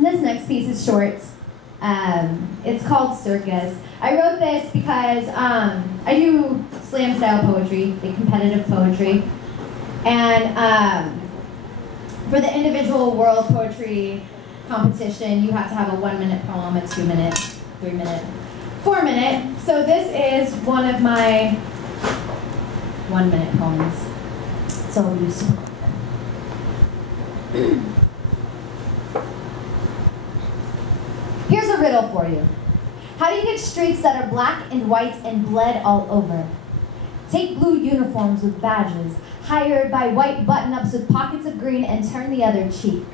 This next piece is short. It's called Circus. I wrote this because I do slam style poetry, like competitive poetry. And for the individual world poetry competition, you have to have a 1 minute poem, a 2 minute, 3 minute, 4 minute. So this is one of my 1 minute poems. So you support them. Here's a riddle for you. How do you get streets that are black and white and bled all over? Take blue uniforms with badges, hired by white button-ups with pockets of green, and turn the other cheek.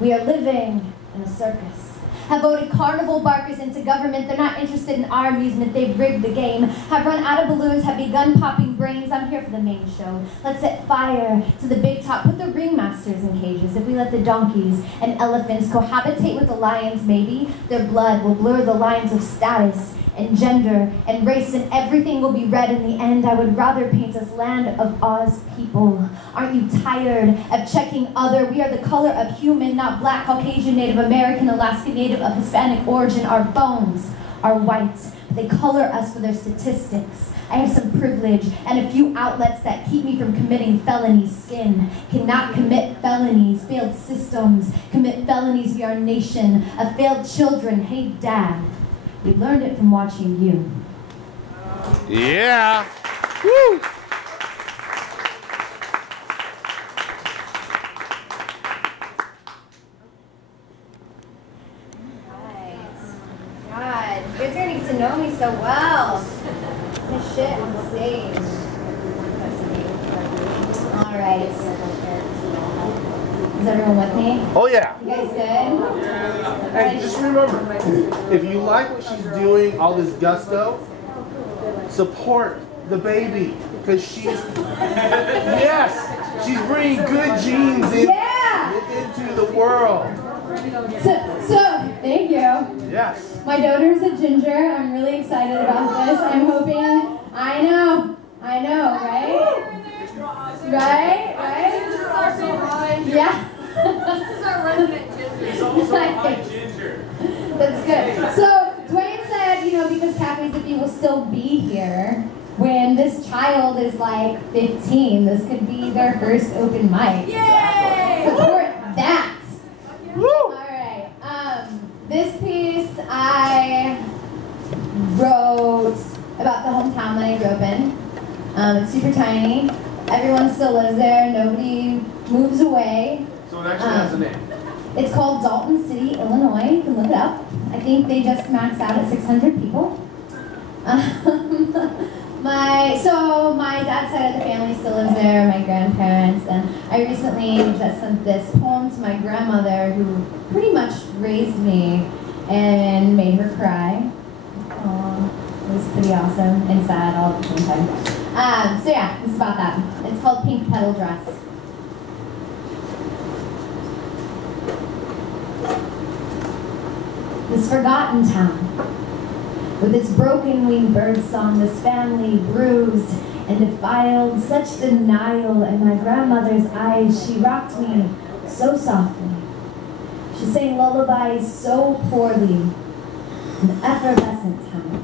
We are living in a circus. Have voted carnival barkers into government. They're not interested in our amusement. They've rigged the game. Have run out of balloons. Have begun popping brains. I'm here for the main show. Let's set fire to the big top. Put the ringmasters in cages. If we let the donkeys and elephants cohabitate with the lions, maybe their blood will blur the lines of status and gender and race, and everything will be red in the end. I would rather paint us land of Oz people. Aren't you tired of checking other? We are the color of human, not black, Caucasian, Native American, Alaska Native, of Hispanic origin. Our bones are white. They color us for their statistics. I have some privilege and a few outlets that keep me from committing felonies. Skin cannot commit felonies. Failed systems commit felonies. We are a nation of failed children. Hey, Dad. We learned it from watching you. Yeah. Woo. God, you guys are getting to know me so well. My shit on the stage. All right. Is everyone with me? Oh yeah. You guys good? Hey, just remember, if you like what she's doing, all this gusto, support the baby, because she's, yes, she's bringing good genes into the world. So, thank you. Yes. My daughter's a ginger. I'm really excited about this. I'm hoping, I know, right? Right? Yeah. This is our resident ginger. He's also a ginger. That's good. So Dwayne said, because Cafes of will still be here when this child is like 15. This could be their first open mic. Yay! Support that. Woo! All right. This piece I wrote about the hometown that I grew up in. It's super tiny. Everyone still lives there. Nobody moves away. So it actually has a name. It's called Dalton City, Illinois. You can look it up. I think they just maxed out at 600 people. My dad's side of the family still lives there, my grandparents, and I recently just sent this poem to my grandmother, who pretty much raised me and made her cry. It was pretty awesome and sad all at the same time. So yeah, this is about that. It's called Pink Petal Dress. This forgotten town, with its broken-winged bird song, this family bruised and defiled, such denial in my grandmother's eyes. She rocked me so softly. She sang lullabies so poorly. An effervescent town,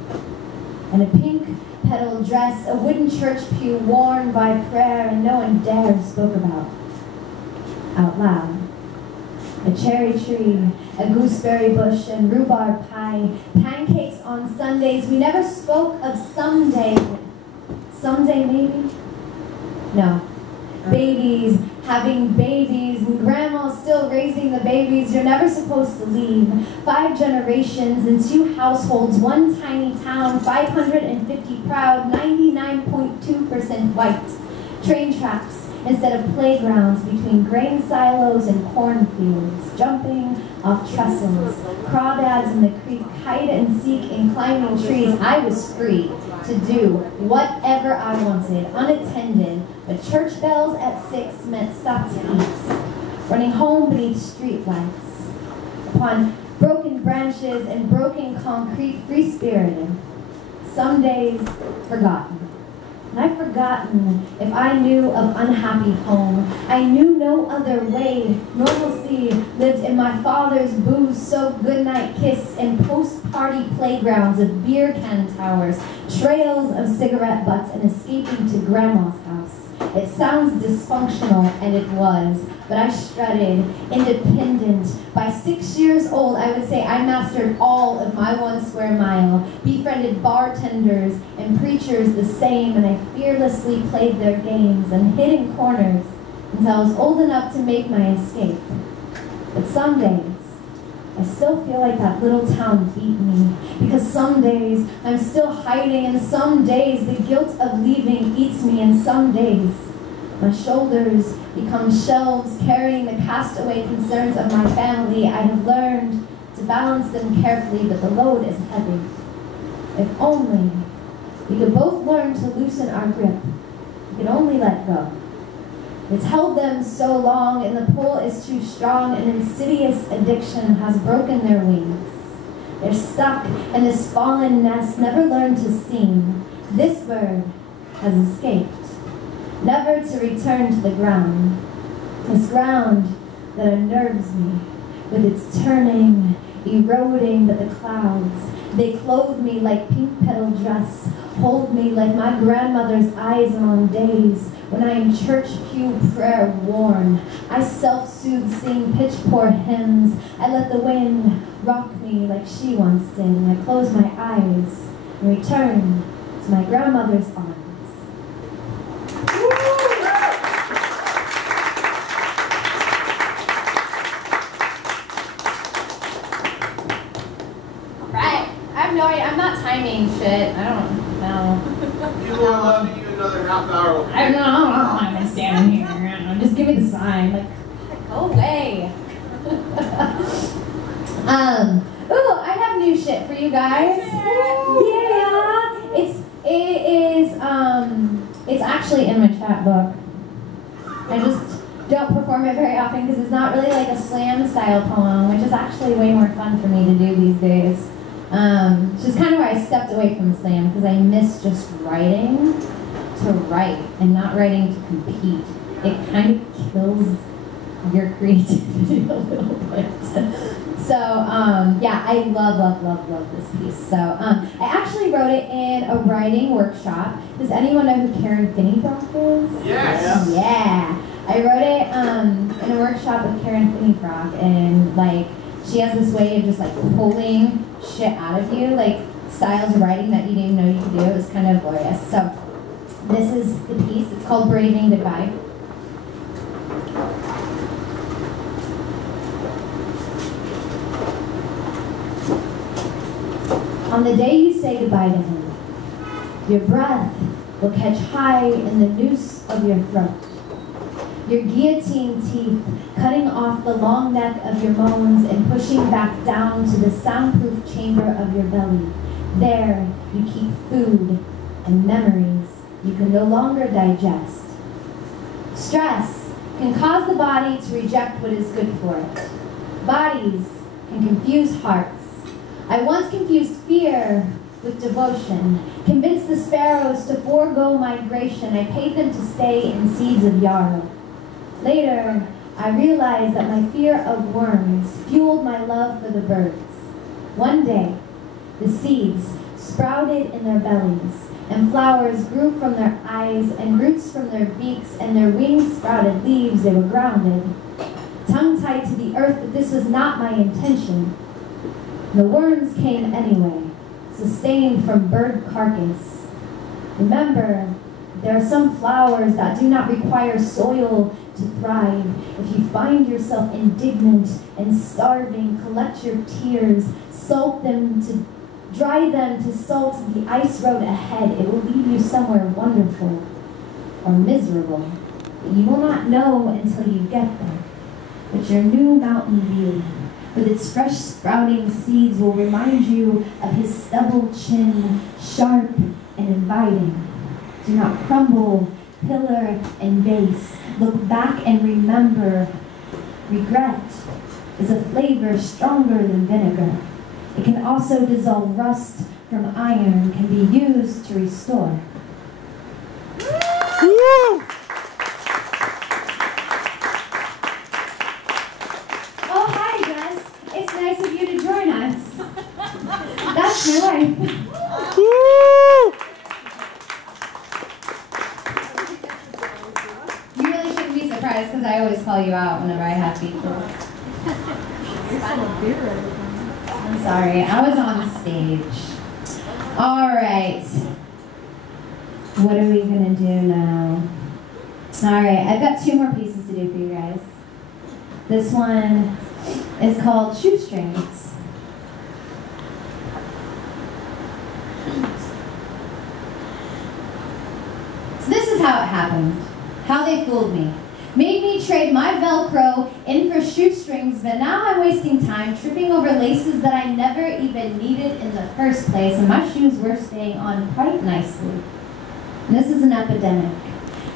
and a pink petal dress, a wooden church pew worn by prayer, and no one dared spoke about out loud. A cherry tree, a gooseberry bush, and rhubarb pie, pancakes on Sundays. We never spoke of someday. Someday, maybe? No. Babies, having babies, and grandma still raising the babies. You're never supposed to leave. 5 generations in 2 households, 1 tiny town, 550 proud, 99.2% white. Train tracks instead of playgrounds, between grain silos and cornfields, jumping off trestles, crawdads in the creek, hide and seek in climbing trees. I was free to do whatever I wanted, unattended, but church bells at 6 meant stop to eat, running home beneath street lights, upon broken branches and broken concrete, free-spirited, some days forgotten. And I've forgotten if I knew of unhappy home. I knew no other way. Normalcy lived in my father's booze-soaked goodnight kiss and post-party playgrounds of beer can towers, trails of cigarette butts, and escaping to grandma's house. It sounds dysfunctional, and it was, but I strutted, independent. By 6 years old, I would say I mastered all of my 1 square mile, befriended bartenders and preachers the same, and I fearlessly played their games and hid in corners until I was old enough to make my escape. But some days, I still feel like that little town beat me, because some days I'm still hiding, and some days the guilt of leaving eats me, and some days my shoulders become shelves carrying the castaway concerns of my family. I have learned to balance them carefully, but the load is heavy. If only we could both learn to loosen our grip, we could only let go. It's held them so long, and the pull is too strong. An insidious addiction has broken their wings. They're stuck in this fallen nest, never learned to sing. This bird has escaped, never to return to the ground. This ground that unnerves me, with its turning, eroding, but the clouds, they clothe me like pink petal dress, hold me like my grandmother's eyes on days when I in church pew prayer worn. I self-soothe, sing pitch-poor hymns. I let the wind rock me like she once did, and I close my eyes and return to my grandmother's arms. I'm not timing shit. I don't know. People are loving you another half hour. I don't know. I'm gonna stand here. I don't know. Just give me the sign. Like, go away. Ooh, I have new shit for you guys. Yeah. It's actually in my chat book. I just don't perform it very often because it's not really like a slam style poem, which is actually way more fun for me to do these days. Which is kind of why I stepped away from slam, because I miss just writing to write and not writing to compete. It kind of kills your creativity a little bit. So, yeah, I love this piece. So, I actually wrote it in a writing workshop. Does anyone know who Karen Finneyfrock is? Yes! Yeah! I wrote it in a workshop with Karen Finneyfrock, and like, she has this way of just like pulling shit out of you, like styles of writing that you didn't know you could do. It was kind of glorious. So this is the piece. It's called Braving Goodbye. On the day you say goodbye to him, your breath will catch high in the noose of your throat. Your guillotine teeth cutting off the long neck of your moans and pushing back down to the soundproof chamber of your belly. There you keep food and memories you can no longer digest. Stress can cause the body to reject what is good for it. Bodies can confuse hearts. I once confused fear with devotion, convinced the sparrows to forego migration. I paid them to stay in seeds of yarrow. Later, I realized that my fear of worms fueled my love for the birds. One day, the seeds sprouted in their bellies, and flowers grew from their eyes, and roots from their beaks, and their wings sprouted leaves. They were grounded, tongue-tied to the earth, but this was not my intention. The worms came anyway, sustained from bird carcass. Remember, there are some flowers that do not require soil to thrive. If you find yourself indignant and starving, collect your tears, dry them to salt the ice road ahead. It will lead you somewhere wonderful or miserable, but you will not know until you get there. But your new mountain view, with its fresh sprouting seeds, will remind you of his stubble chin, sharp and inviting. Do not crumble, pillar and base. Look back and remember. Regret is a flavor stronger than vinegar. It can also dissolve rust from iron, can be used to restore. surprised because I always call you out whenever I have features. I'm sorry, I was on stage. All right. What are we gonna do now? All right, I've got 2 more pieces to do for you guys. This one is called Shoestrings. So this is how it happened. How they fooled me. Made me trade my Velcro in for shoestrings, but now I'm wasting time tripping over laces that I never even needed in the first place, and my shoes were staying on quite nicely. And this is an epidemic.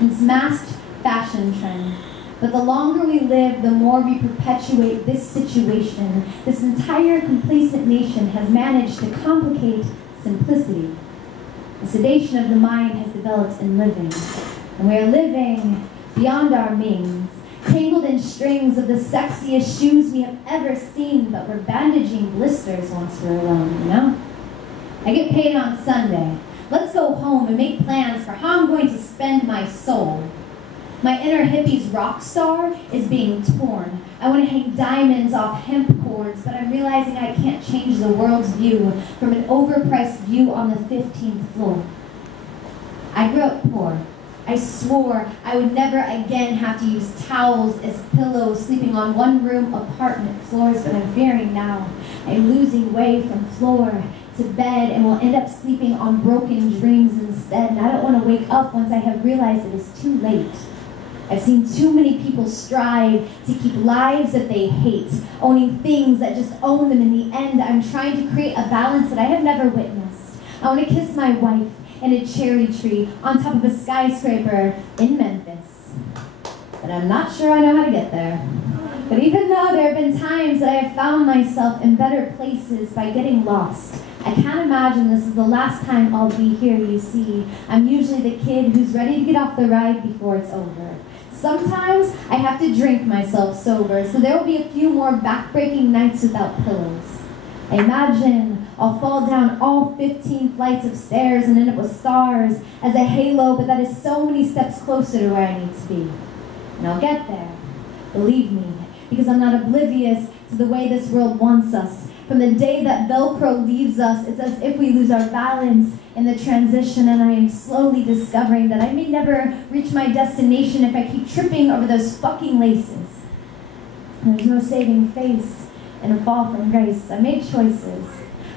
It's masked fashion trend. But the longer we live, the more we perpetuate this situation. This entire complacent nation has managed to complicate simplicity. The sedation of the mind has developed in living. And we are living beyond our means, tangled in strings of the sexiest shoes we have ever seen, but we're bandaging blisters once we're alone, you know? I get paid on Sunday. Let's go home and make plans for how I'm going to spend my soul. My inner hippie's rock star is being torn. I want to hang diamonds off hemp cords, but I'm realizing I can't change the world's view from an overpriced view on the 15th floor. I grew up poor. I swore I would never again have to use towels as pillows, sleeping on one-room apartment floors, but I'm fearing now. I'm losing way from floor to bed and will end up sleeping on broken dreams instead. And I don't want to wake up once I have realized it is too late. I've seen too many people strive to keep lives that they hate, owning things that just own them in the end. I'm trying to create a balance that I have never witnessed. I want to kiss my wife in a cherry tree on top of a skyscraper in Memphis. But I'm not sure I know how to get there. But even though there have been times that I have found myself in better places by getting lost, I can't imagine this is the last time I'll be here, you see. I'm usually the kid who's ready to get off the ride before it's over. Sometimes I have to drink myself sober, so there will be a few more back-breaking nights without pillows. I imagine I'll fall down all 15 flights of stairs and end up with stars as a halo, but that is so many steps closer to where I need to be. And I'll get there, believe me, because I'm not oblivious to the way this world wants us. From the day that Velcro leaves us, it's as if we lose our balance in the transition, and I am slowly discovering that I may never reach my destination if I keep tripping over those fucking laces. And there's no saving face in a fall from grace. I made choices,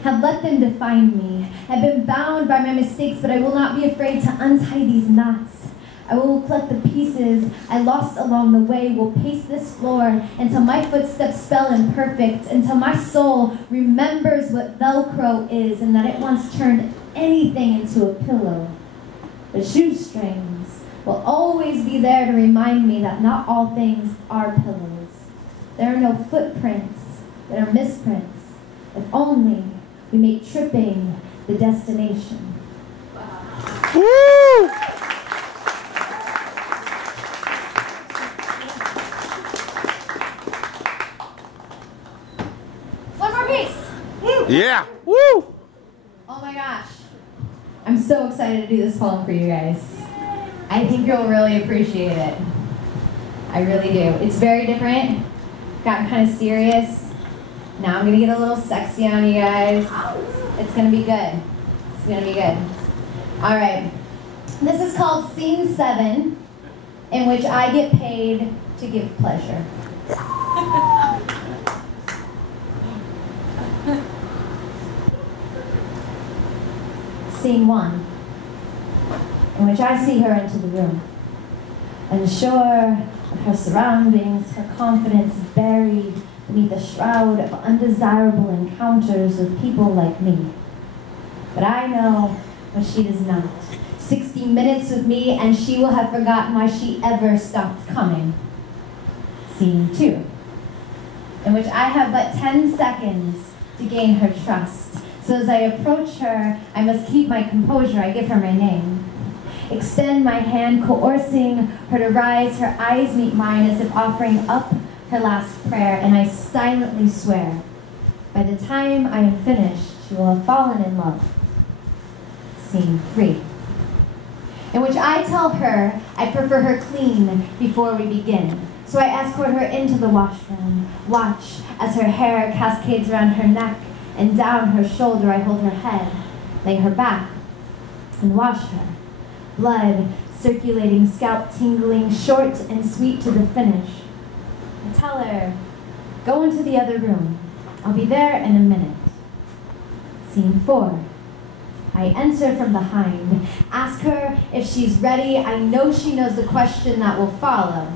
have let them define me. I've been bound by my mistakes, but I will not be afraid to untie these knots. I will collect the pieces I lost along the way, will pace this floor until my footsteps spell imperfect, until my soul remembers what Velcro is and that it once turned anything into a pillow. The shoestrings will always be there to remind me that not all things are pillows. There are no footprints, there are misprints. If only we make tripping the destination. Woo! Yeah. Woo! Oh my gosh. I'm so excited to do this poem for you guys. I think you'll really appreciate it. I really do. It's very different. Got kind of serious. Now I'm going to get a little sexy on you guys. It's going to be good. It's going to be good. All right. This is called Scene 7, in which I get paid to give pleasure. Scene 1, in which I see her enter the room. Unsure of her surroundings, her confidence buried beneath a shroud of undesirable encounters with people like me. But I know what she does not. 60 minutes with me and she will have forgotten why she ever stopped coming. Scene 2, in which I have but 10 seconds to gain her trust. So as I approach her, I must keep my composure. I give her my name. Extend my hand, coercing her to rise. Her eyes meet mine as if offering up her last prayer, and I silently swear, by the time I am finished, she will have fallen in love. Scene 3, in which I tell her I prefer her clean before we begin. So I escort her into the washroom, watch as her hair cascades around her neck, and down her shoulder I hold her head, lay her back, and wash her. Blood circulating, scalp tingling, short and sweet to the finish. I tell her, go into the other room. I'll be there in a minute. Scene 4. I enter from behind, ask her if she's ready. I know she knows the question that will follow.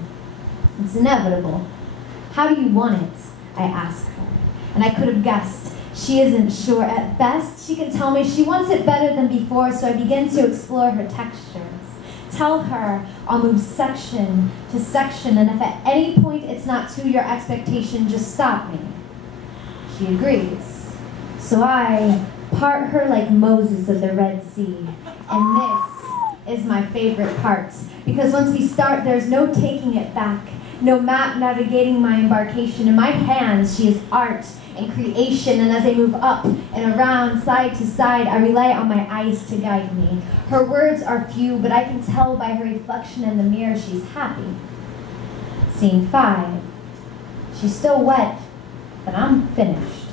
It's inevitable. How do you want it? I ask her. And I could have guessed. She isn't sure. At best, she can tell me she wants it better than before, so I begin to explore her textures. Tell her I'll move section to section, and if at any point it's not to your expectation, just stop me. She agrees. So I part her like Moses of the Red Sea. And this is my favorite part, because once we start, there's no taking it back, no map navigating my embarkation. In my hands, she is art and creation, and as I move up and around, side to side, I rely on my eyes to guide me. Her words are few, but I can tell by her reflection in the mirror she's happy. Scene 5. She's still wet, but I'm finished.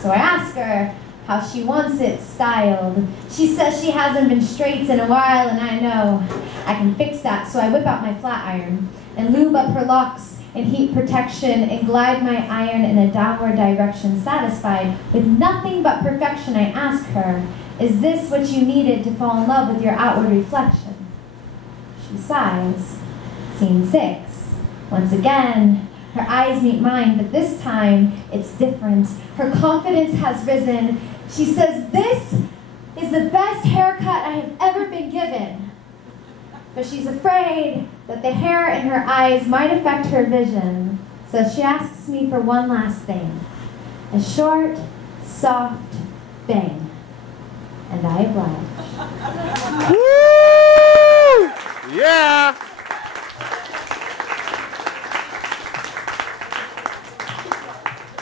So I ask her how she wants it styled. She says she hasn't been straight in a while, and I know I can fix that, so I whip out my flat iron and lube up her locks in heat protection and glide my iron in a downward direction. Satisfied with nothing but perfection, I ask her, is this what you needed to fall in love with your outward reflection? She sighs. Scene 6. Once again, her eyes meet mine, but this time it's different. Her confidence has risen. She says, this is the best haircut I have ever been given. But she's afraid that the hair in her eyes might affect her vision. So she asks me for one last thing. A short, soft bang. And I oblige. Woo! Yeah!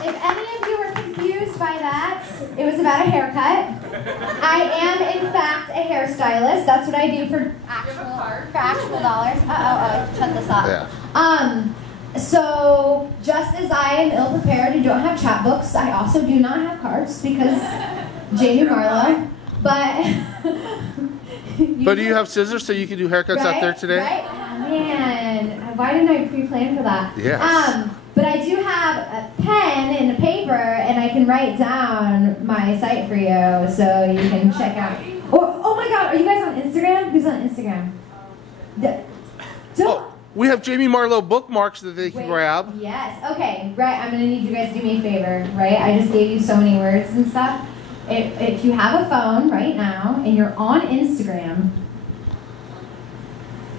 If any of you were confused by that, it was about a haircut. I am, in fact, a hairstylist. That's what I do for actual dollars. Shut this off. Yeah. So, just as I am ill-prepared and don't have chapbooks, I also do not have cards because Jamie Marlow. But But do you have scissors so you can do haircuts out there today? Right? Oh, man, why didn't I pre-plan for that? Yes. But I do have a pen and a paper, and I can write down my site for you so you can check out. Oh my God, are you guys on Instagram? Who's on Instagram? We have Jamie Marlow bookmarks that they can grab. Yes, okay, right, I'm gonna need you guys to do me a favor, right? I just gave you so many words and stuff. If you have a phone right now and you're on Instagram,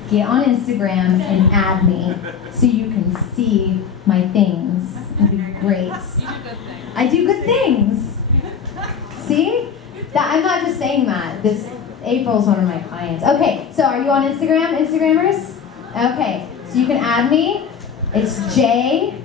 get on Instagram and add me so you can see my things. It'd be great. You do good things. I do good things. See? I'm not just saying that. April's one of my clients. Okay, so are you on Instagram, Instagrammers? Okay, so you can add me. It's JKEMARLOW.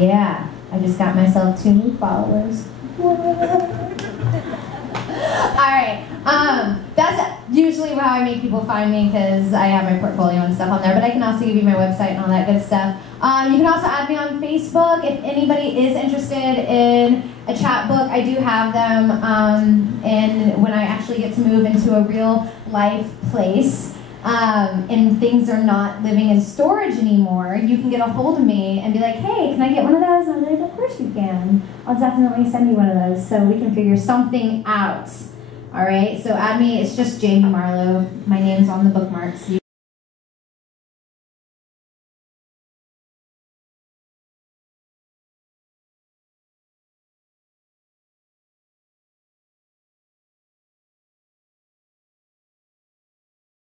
Yeah, I just got myself 2 new followers. Alright, that's usually how I make people find me because I have my portfolio and stuff on there, but I can also give you my website and all that good stuff. You can also add me on Facebook if anybody is interested in a chapbook. I do have them, and when I actually get to move into a real life place, and things are not living in storage anymore, you can get a hold of me and be like, hey, can I get one of those? And I'm like, of course you can. I'll definitely send you one of those so we can figure something out. All right, so add me. It's just Jamie Marlow. My name's on the bookmarks.